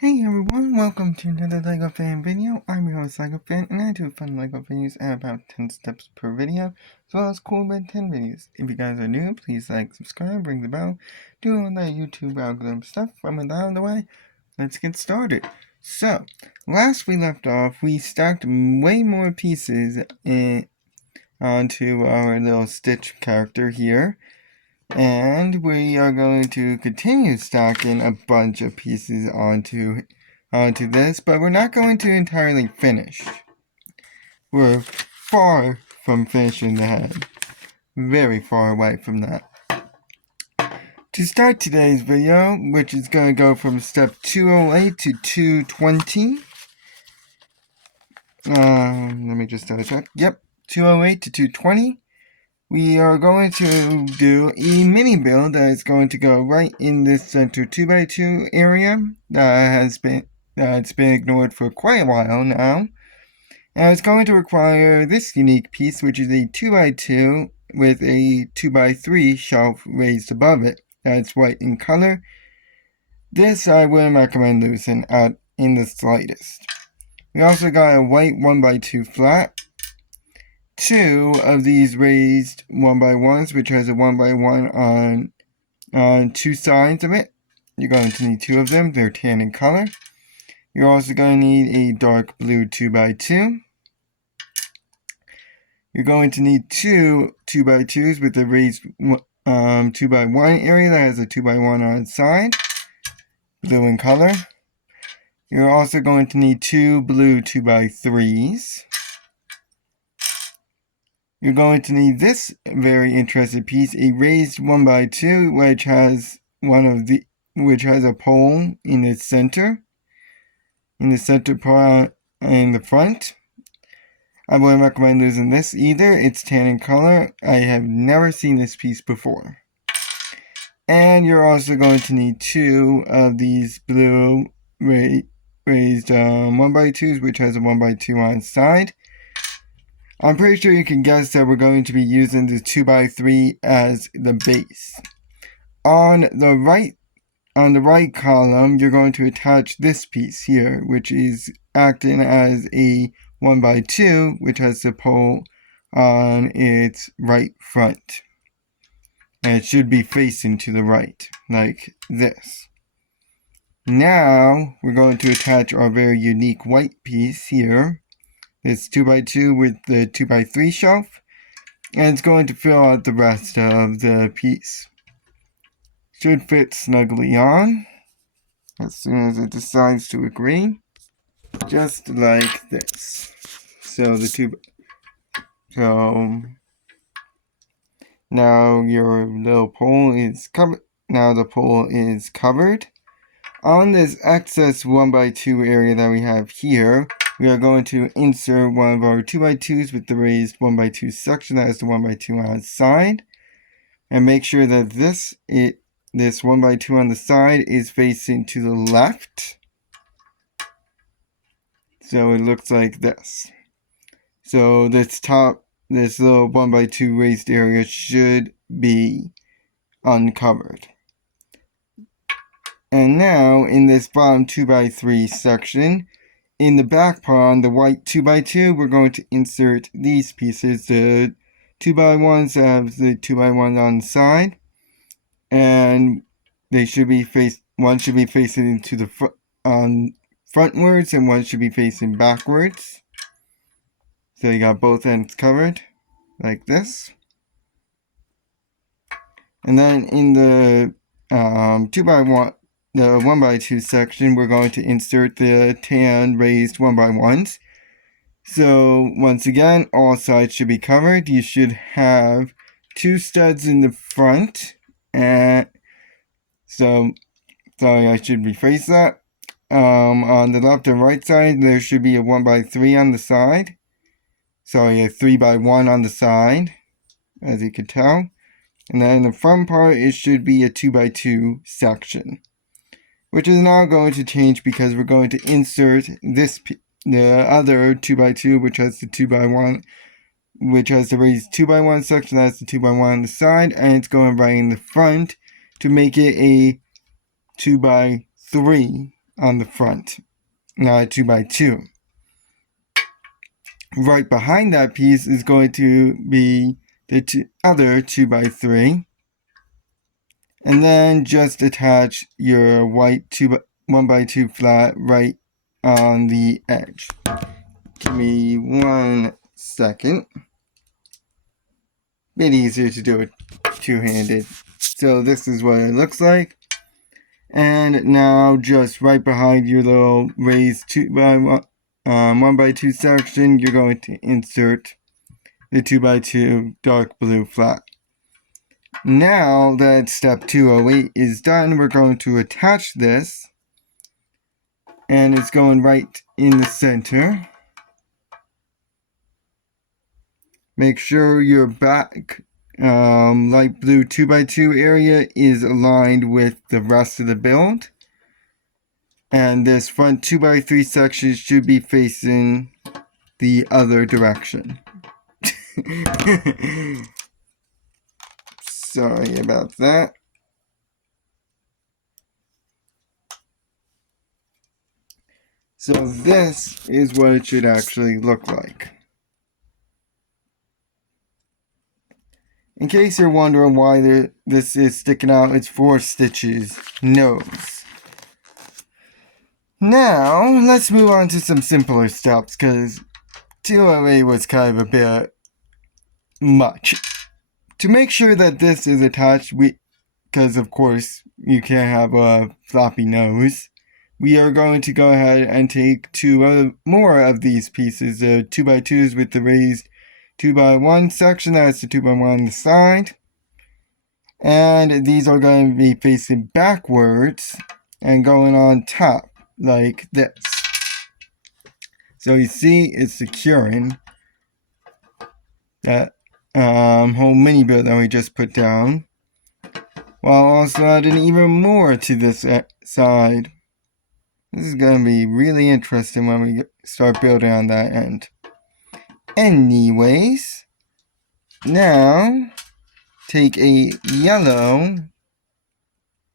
Hey everyone, welcome to another LEGO Fan video. I'm your host LEGO Fan, and I do fun LEGO videos at about 10 steps per video, as well as cool Ben 10 videos. If you guys are new, please like, subscribe, ring the bell, do all that YouTube algorithm stuff. From it out of the way, let's get started. So, last we left off, we stacked way more pieces onto our little Stitch character here. And we are going to continue stacking a bunch of pieces onto this, but we're not going to entirely finish. We're far from finishing the head. Very far away from that. To start today's video, which is going to go from step 208 to 220. Let me just double check. Yep, 208 to 220. We are going to do a mini build that is going to go right in this center 2x2 area that's been ignored for quite a while now. And it's going to require this unique piece, which is a 2x2 with a 2x3 shelf raised above it. That's white in color. This I wouldn't recommend losing out in the slightest. We also got a white 1x2 flat. 2 of these raised 1x1s, which has a 1x1 on 2 sides of it. You're going to need 2 of them. They're tan in color. You're also going to need a dark blue 2x2. You're going to need 2 2x2s with a raised 2x1 area that has a 2x1 on its side. Blue in color. You're also going to need 2 blue 2x3s. You're going to need this very interesting piece, a raised 1x2, which has a pole in its center. In the center part in the front. I wouldn't recommend losing this either. It's tan in color. I have never seen this piece before. And you're also going to need 2 of these blue raised 1x2s, which has a 1x2 on its side. I'm pretty sure you can guess that we're going to be using the 2x3 as the base. On the right column, you're going to attach this piece here, which is acting as a 1x2, which has the pole on its right front. And it should be facing to the right, like this. Now, we're going to attach our very unique white piece here. This 2x2 with the 2x3 shelf, and it's going to fill out the rest of the piece. Should fit snugly on, as soon as it decides to agree, just like this. So now your little pole is covered. Now the pole is covered. On this excess 1x2 area that we have here, we are going to insert one of our 2x2s with the raised 1x2 section that has the 1x2 on its side. And make sure that this 1x2 on the side is facing to the left. So it looks like this. So this little 1x2 raised area should be uncovered. And now in this bottom 2x3 section, in the back part on the white 2x2, we're going to insert these pieces. The 2x1s have the 2x1 on the side, and they should be one should be facing into the frontwards, and one should be facing backwards. So you got both ends covered, like this. And then in the 1x2 section, we're going to insert the tan raised 1x1s. So once again, all sides should be covered. You should have 2 studs in the front, and sorry, I should rephrase that. On the left and right side, there should be a 1x3 on the side. Sorry, a 3x1 on the side, as you can tell. And then in the front part, it should be a 2x2 section, which is now going to change because we're going to insert the other 2x2, which has the 2x1, which has the raised 2x1 section, that's the 2x1 on the side, and it's going right in the front to make it a 2x3 on the front, not a 2x2. Right behind that piece is going to be the other 2x3. And then just attach your white 1x2 flat right on the edge. Give me 1 second. Bit easier to do it two-handed. So this is what it looks like. And now just right behind your little raised 1x2 section, you're going to insert the 2x2 dark blue flat. Now that step 208 is done, we're going to attach this, and it's going right in the center. Make sure your back light blue 2x2 area is aligned with the rest of the build, and this front 2x3 section should be facing the other direction. Sorry about that. So this is what it should actually look like. In case you're wondering why this is sticking out, it's 4 stitches nose. Now, let's move on to some simpler steps, because 208 was kind of a bit much. To make sure that this is attached, because of course you can't have a floppy nose, we are going to go ahead and take 2 more of these pieces, 2x2s with the raised 2x1 section. That's the 2x1 on the side. And these are going to be facing backwards and going on top like this. So you see it's securing that whole mini build that we just put down, while also adding even more to this side. This is going to be really interesting when we start building on that end. Anyways, now take a yellow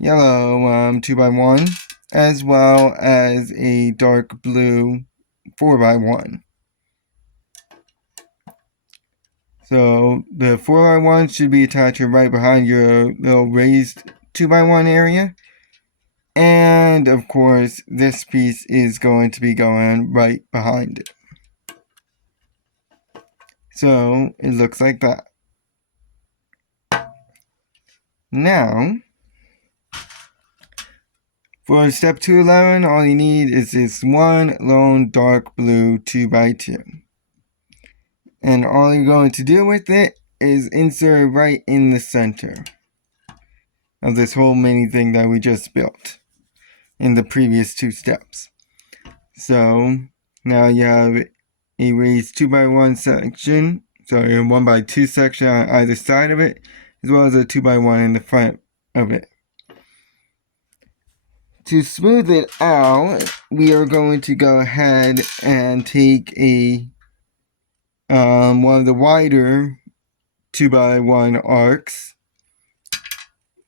2x1 as well as a dark blue 4x1. So the 4x1 should be attaching right behind your little raised 2x1 area. And of course, this piece is going to be going right behind it. So it looks like that. Now, for step 211, all you need is this one lone dark blue 2x2. And all you're going to do with it is insert it right in the center of this whole mini thing that we just built in the previous 2 steps. So now you have a raised 2x1 section, sorry, a 1x2 section on either side of it, as well as a 2x1 in the front of it. To smooth it out, we are going to go ahead and take a one of the wider 2x1 arcs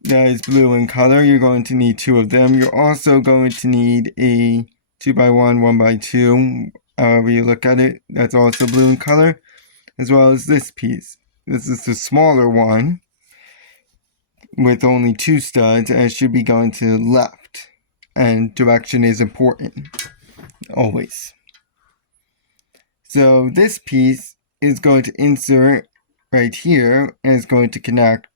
that is blue in color. You're going to need 2 of them. You're also going to need a 2x1, 1x2, however you look at it, that's also blue in color, as well as this piece. This is the smaller one with only 2 studs, and it should be going to the left. And direction is important, always. So this piece is going to insert right here, and it's going to connect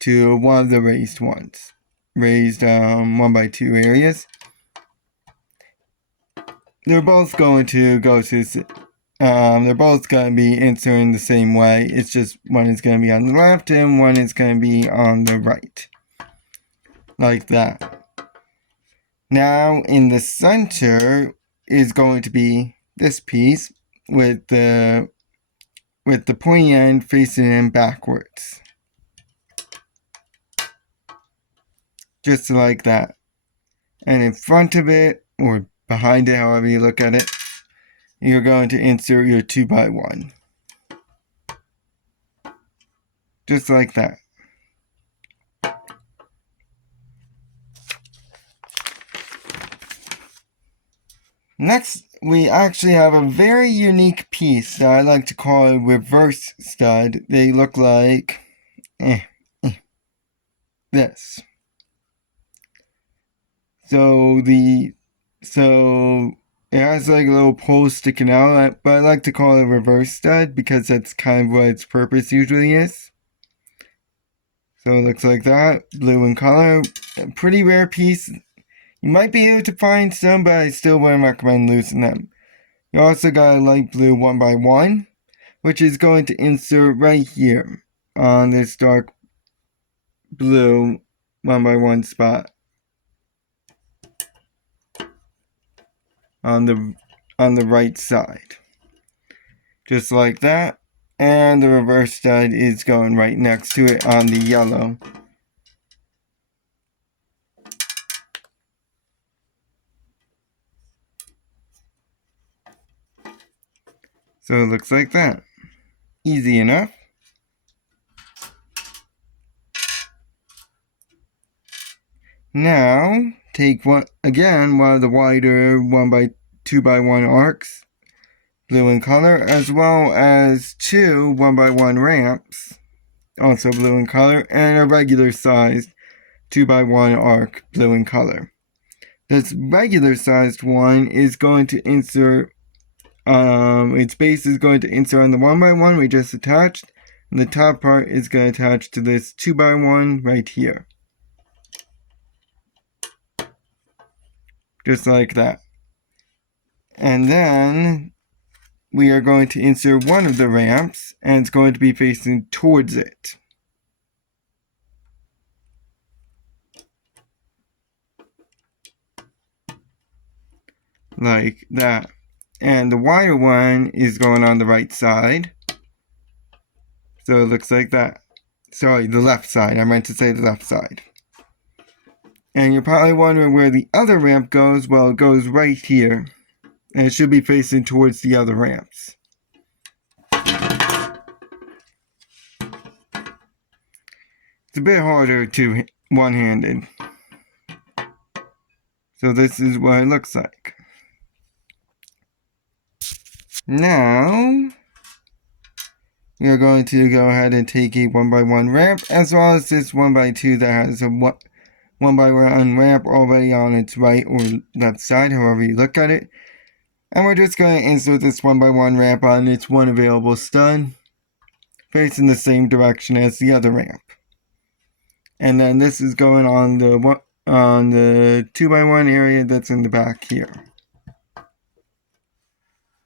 to one of the raised ones. Raised 1x2 areas. They're both going to go to, they're both going to be inserting the same way. It's just one is going to be on the left and one is going to be on the right. Like that. Now in the center is going to be this piece with the pointy end facing in backwards. Just like that. And in front of it, or behind it, however you look at it, you're going to insert your 2x1. Just like that. Next, we actually have a very unique piece that I like to call a reverse stud. They look like this. So it has like a little pole sticking out, but I like to call it a reverse stud because that's kind of what its purpose usually is. So it looks like that, blue in color. A pretty rare piece. You might be able to find some, but I still wouldn't recommend losing them. You also got a light blue 1x1, which is going to insert right here on this dark blue 1x1 spot on the right side. Just like that. And the reverse stud is going right next to it on the yellow. So it looks like that. Easy enough. Now, take one of the wider 1x2x1 arcs, blue in color, as well as two 1x1 ramps, also blue in color, and a regular sized 2x1 arc, blue in color. This regular sized one is going to insert, its base is going to insert on the 1x1 we just attached, and the top part is going to attach to this 2x1 right here. Just like that. And then we are going to insert one of the ramps, and it's going to be facing towards it. Like that. And the wider one is going on the right side. So it looks like that. Sorry, the left side. I meant to say the left side. And you're probably wondering where the other ramp goes. Well, it goes right here. And it should be facing towards the other ramps. It's a bit harder to one-handed. So this is what it looks like. Now, we are going to go ahead and take a 1x1 ramp, as well as this 1x2 that has a 1x1 ramp already on its right or left side, however you look at it. And we're just going to insert this 1x1 ramp on its one available stud, facing the same direction as the other ramp. And then this is going on the 2x1 area that's in the back here.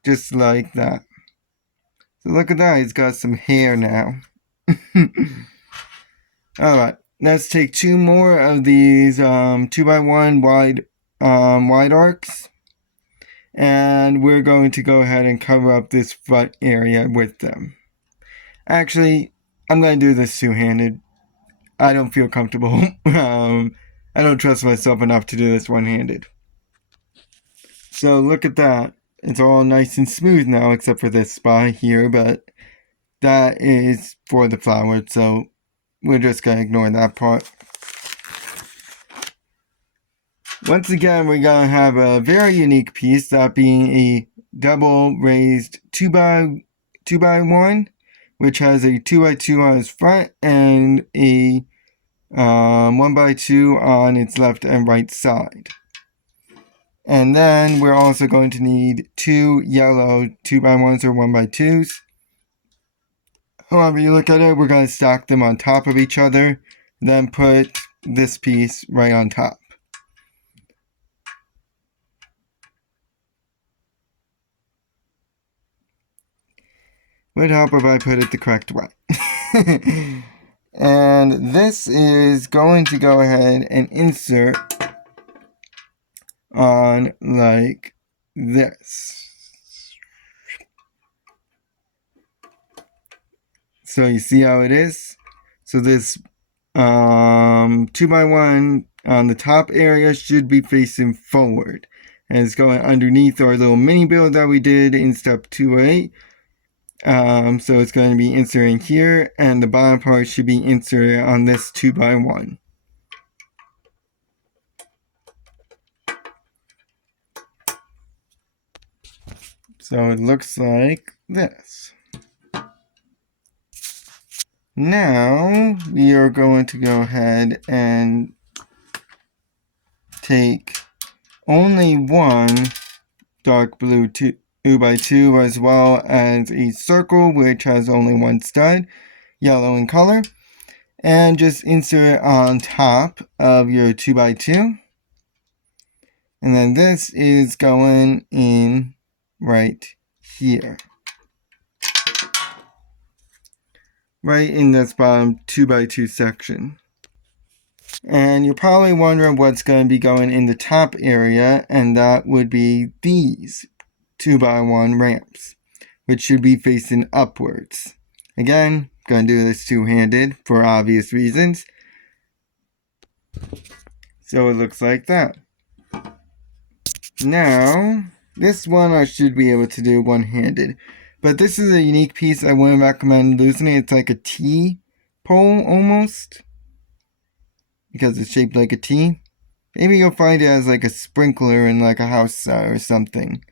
Just like that. So look at that, he's got some hair now. Alright, let's take two more of these 2x1 wide arcs. And we're going to go ahead and cover up this front area with them. Actually, I'm going to do this two-handed. I don't feel comfortable. I don't trust myself enough to do this one-handed. So look at that. It's all nice and smooth now, except for this spot here, but that is for the flower, so we're just going to ignore that part. Once again, we're going to have a very unique piece, that being a double raised 2x1, which has a 2x2 on its front and a 1x2 on its left and right side. And then we're also going to need two yellow 2x1s or 1x2s. However you look at it, we're going to stack them on top of each other, then put this piece right on top. Would help if I put it the correct way. And this is going to go ahead and insert on like this. So you see how it is? So this 2x1 on the top area should be facing forward. And it's going underneath our little mini build that we did in step 2A. So it's going to be inserting here, and the bottom part should be inserted on this 2x1. So it looks like this. Now we are going to go ahead and take only one dark blue 2x2 as well as a circle which has only one stud, yellow in color, and just insert it on top of your 2x2. And then this is going in right here. Right in this bottom 2x2 section. And you're probably wondering what's going to be going in the top area, and that would be these 2x1 ramps, which should be facing upwards. Again, going to do this two-handed for obvious reasons. So it looks like that. Now, this one I should be able to do one-handed. But this is a unique piece. I wouldn't recommend losing it. It's like a T-pole almost, because it's shaped like a T. Maybe you'll find it as like a sprinkler in like a house or something,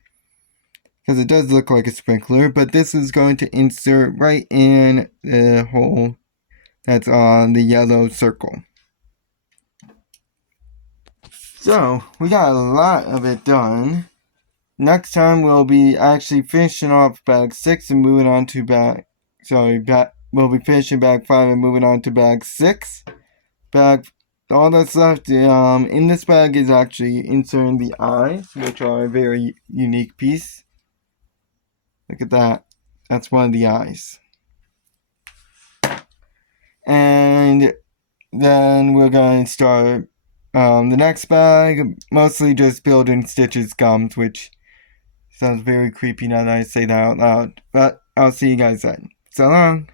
because it does look like a sprinkler. But this is going to insert right in the hole that's on the yellow circle. So we got a lot of it done. Next time we'll be actually finishing off bag 6 and moving on to we'll be finishing bag 5 and moving on to bag 6. All that's left in this bag is actually inserting the eyes, which are a very unique piece. Look at that. That's one of the eyes. And then we're going to start the next bag, mostly just building Stitch's gums, which sounds very creepy now that I say that out loud. But I'll see you guys then. So long.